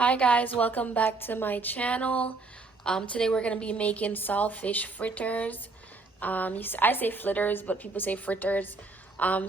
Hi guys, welcome back to my channel. Today we're going to be making saltfish fritters. I say flitters, but people say fritters.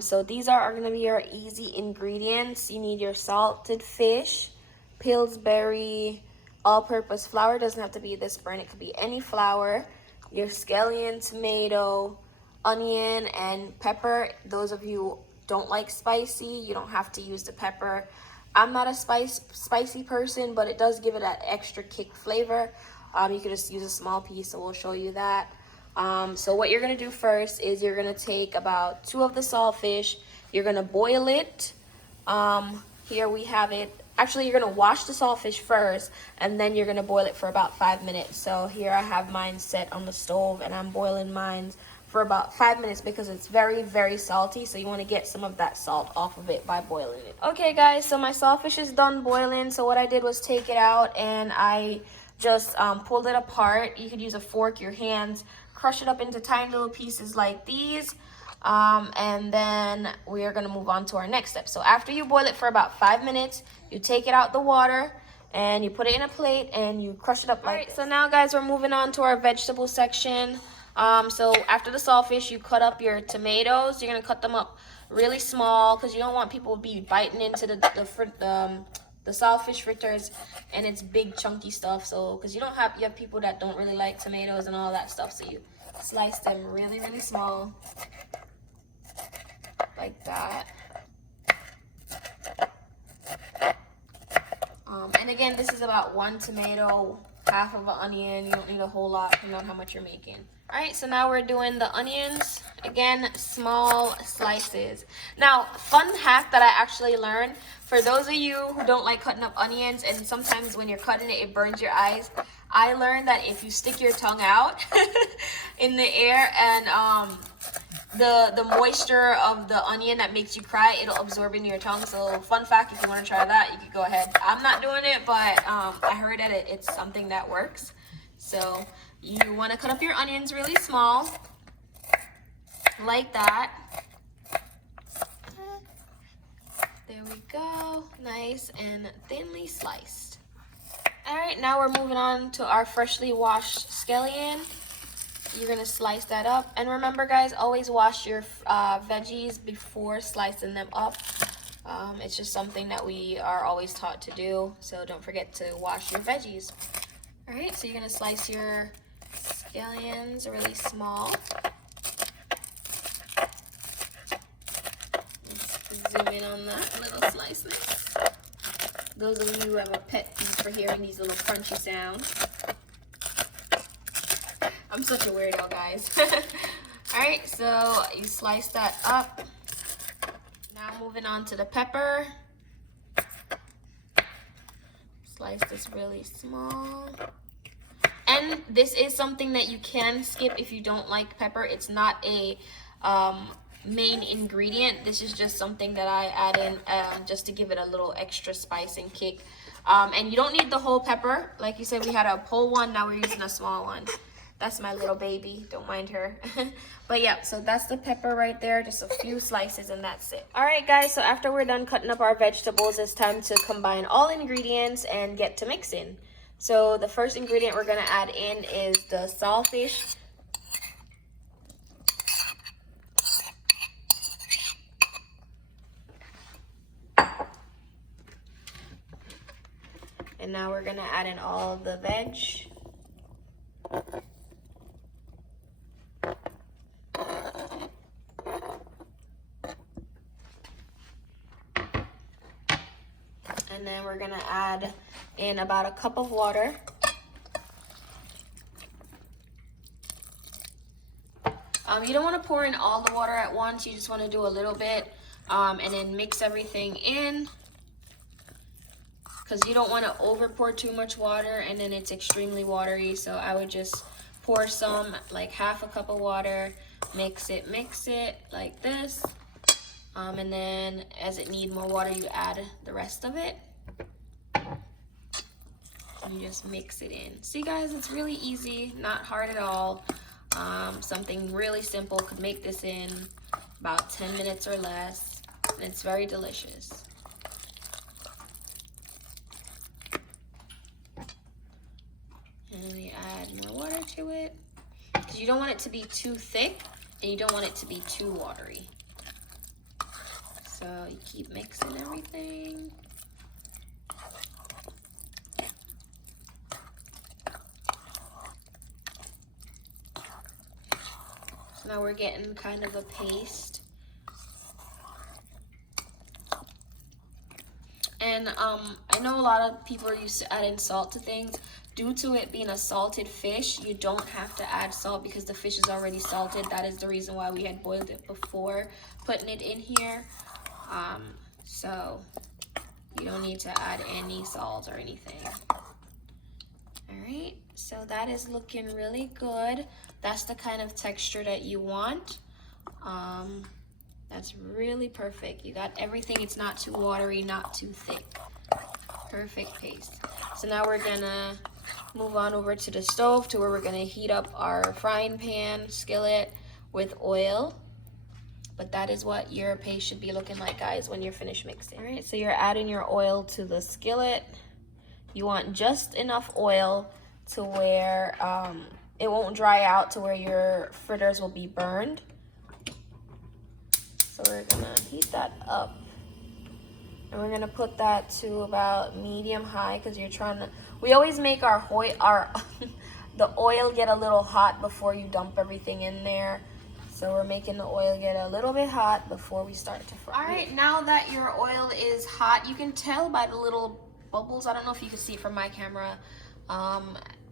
So these are going to be your easy ingredients. You need your salted fish, Pillsbury all-purpose flour. Doesn't have to be this brand, it could be any flour. Your scallion, tomato, onion, and pepper. Those of you who don't like spicy, you don't have to use the pepper. I'm not a spicy person, but it does give it that extra kick flavor. You can just use a small piece, so we'll show you that. So what you're gonna do first is you're gonna take about 2 of the saltfish. You're gonna boil it. Here we have it. Actually, you're gonna wash the saltfish first, and then you're gonna boil it for about 5 minutes. So here I have mine set on the stove, and I'm boiling mine for about 5 minutes because it's very, very salty. So you want to get some of that salt off of it by boiling it. Okay, guys, so my saltfish is done boiling. So what I did was take it out and I just pulled it apart. You could use a fork, your hands, crush it up into tiny little pieces like these. And then we are going to move on to our next step. So after you boil it for about 5 minutes, you take it out the water and you put it in a plate and you crush it up like this. So now, guys, we're moving on to our vegetable section. So after the saltfish, you cut up your tomatoes. You're gonna cut them up really small because you don't want people to be biting into the saltfish fritters and it's big chunky stuff. So because you have people that don't really like tomatoes and all that stuff, so you slice them really, really small like that. And again, this is about 1 tomato, half of an onion. You don't need a whole lot depending on how much you're making. All right, so now we're doing the onions. Again, small slices. Now, fun hack that I actually learned, for those of you who don't like cutting up onions and sometimes when you're cutting it, it burns your eyes. I learned that if you stick your tongue out in the air and the moisture of the onion that makes you cry, it'll absorb into your tongue. So fun fact, if you want to try that, you could go ahead. I'm not doing it, but I heard that it's something that works. So you want to cut up your onions really small like that. There we go, nice and thinly sliced. All right, now we're moving on to our freshly washed scallion. You're gonna slice that up, and remember, guys, always wash your veggies before slicing them up. It's just something that we are always taught to do, so don't forget to wash your veggies. All right, so you're gonna slice your scallions really small. Let's zoom in on that little slice there. Those of you who have a pet peeve for hearing these little crunchy sounds. I'm such a weirdo, guys. All right, so you slice that up. Now moving on to the pepper. Slice this really small. And this is something that you can skip if you don't like pepper. It's not a main ingredient. This is just something that I add in just to give it a little extra spice and kick. And you don't need the whole pepper. Like you said, we had a whole one, now we're using a small one. That's my little baby, don't mind her. But yeah, so that's the pepper right there, just a few slices and that's it. All right, guys, so after we're done cutting up our vegetables, it's time to combine all ingredients and get to mixing. So the first ingredient we're gonna add in is the saltfish. And now we're gonna add in all the veg. And then we're gonna add in about a cup of water. You don't want to pour in all the water at once. You just want to do a little bit and then mix everything in, because you don't want to over pour too much water and then it's extremely watery. So I would just pour some, like half a cup of water, mix it like this. And then as it needs more water, you add the rest of it. And just mix it in. See, guys, it's really easy, not hard at all. Something really simple, could make this in about 10 minutes or less. And it's very delicious. water to it. Because you don't want it to be too thick and you don't want it to be too watery. So you keep mixing everything. So now we're getting kind of a paste. And I know a lot of people are used to adding salt to things. Due to it being a salted fish, you don't have to add salt because the fish is already salted. That is the reason why we had boiled it before putting it in here. So you don't need to add any salt or anything. All right, so that is looking really good. That's the kind of texture that you want. That's really perfect. You got everything. It's not too watery, not too thick. Perfect paste. So now we're gonna move on over to the stove to where we're gonna heat up our frying pan skillet with oil. But that is what your paste should be looking like, guys, when you're finished mixing. All right, so you're adding your oil to the skillet. You want just enough oil to where it won't dry out to where your fritters will be burned. So we're gonna heat that up. And we're gonna put that to about medium high because you're trying to, we always make our the oil get a little hot before you dump everything in there. So we're making the oil get a little bit hot before we start to fry. All right, now that your oil is hot, you can tell by the little bubbles. I don't know if you can see it from my camera.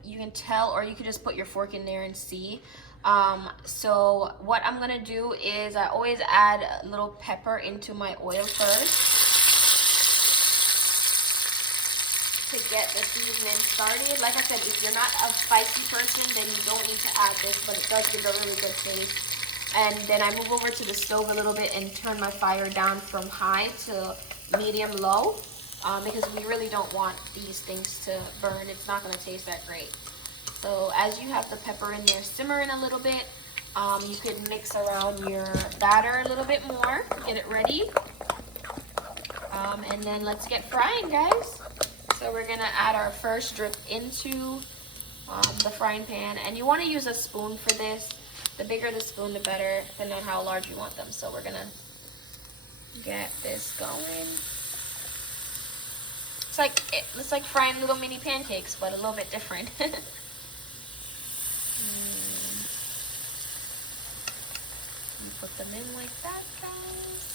You can tell, or you can just put your fork in there and see. So what I'm gonna do is I always add a little pepper into my oil first to get the seasoning started. Like I said, if you're not a spicy person, then you don't need to add this, but it does give a really good taste. And then I move over to the stove a little bit and turn my fire down from high to medium low, because we really don't want these things to burn. It's not gonna taste that great. So as you have the pepper in there simmering a little bit, you could mix around your batter a little bit more, get it ready. And then let's get frying, guys. So we're gonna add our first drip into the frying pan. And you wanna use a spoon for this. The bigger the spoon, the better, depending on how large you want them. So we're gonna get this going. It's like frying little mini pancakes, but a little bit different. You put them in like that, guys.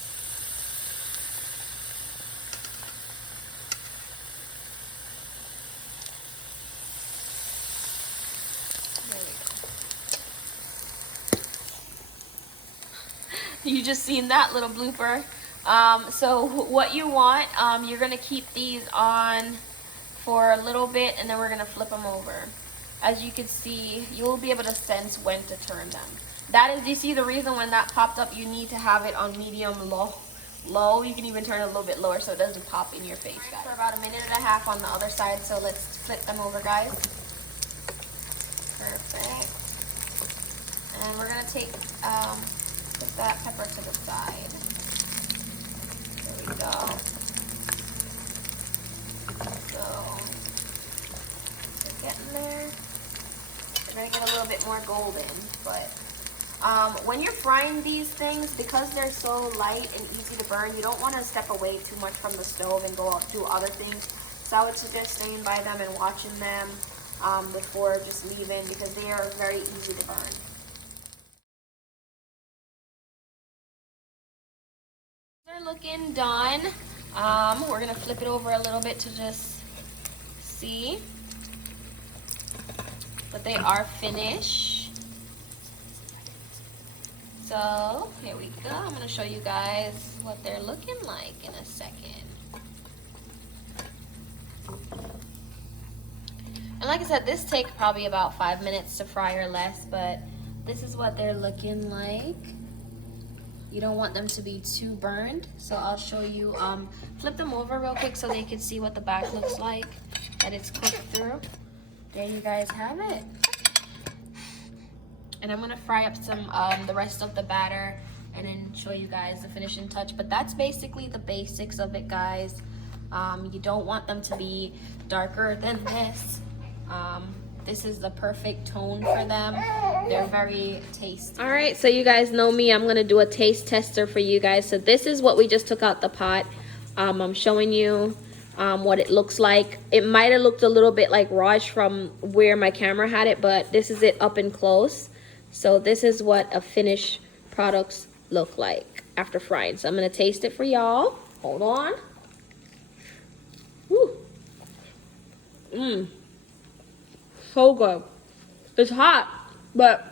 There we go. You just seen that little blooper. So what you want, you're gonna keep these on for a little bit, and then we're gonna flip them over. As you can see, you'll be able to sense when to turn them. That is, you see the reason when that popped up, you need to have it on medium low. You can even turn it a little bit lower so it doesn't pop in your face, guys. For about 1.5 minutes on the other side, so let's flip them over, guys. Perfect. And we're gonna take, put that pepper to the side. There we go. So, we're getting there. We're gonna get a little bit more golden, but when you're frying these things, because they're so light and easy to burn, you don't want to step away too much from the stove and go out do other things. So I would suggest staying by them and watching them before just leaving, because they are very easy to burn. They're looking done. We're gonna flip it over a little bit to just see, but they are finished. So here we go. I'm gonna show you guys what they're looking like in a second. And like I said, this takes probably about 5 minutes to fry or less, but this is what they're looking like. You don't want them to be too burned, so I'll show you. Flip them over real quick so they can see what the back looks like, that it's cooked through. There you guys have it. And I'm gonna fry up some the rest of the batter and then show you guys the finishing touch. But that's basically the basics of it, guys. You don't want them to be darker than this. This is the perfect tone for them. They're very tasty. All right, so you guys know me. I'm gonna do a taste tester for you guys. So this is what we just took out the pot. I'm showing you what it looks like. It might have looked a little bit like Raj from where my camera had it, but this is it up and close. So this is what a finished products look like after frying. So I'm gonna taste it for y'all. Hold on. Woo. So good. It's hot, but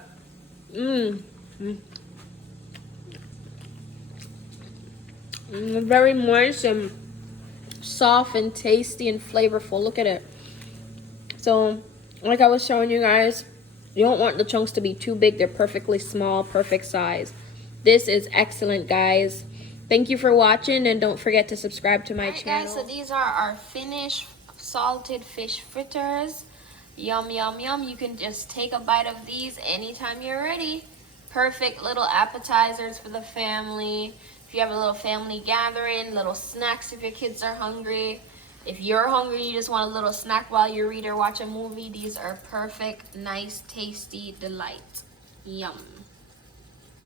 very moist and soft and tasty and flavorful. Look at it. So like I was showing you guys, you don't want the chunks to be too big. They're perfectly small, perfect size. This is excellent, guys. Thank you for watching, and don't forget to subscribe to my channel. Guys, so these are our finished salted fish fritters. Yum, yum, yum. You can just take a bite of these anytime you're ready. Perfect little appetizers for the family. If you have a little family gathering, little snacks if your kids are hungry. If you're hungry, you just want a little snack while you read or watch a movie, these are perfect, nice, tasty delight. Yum.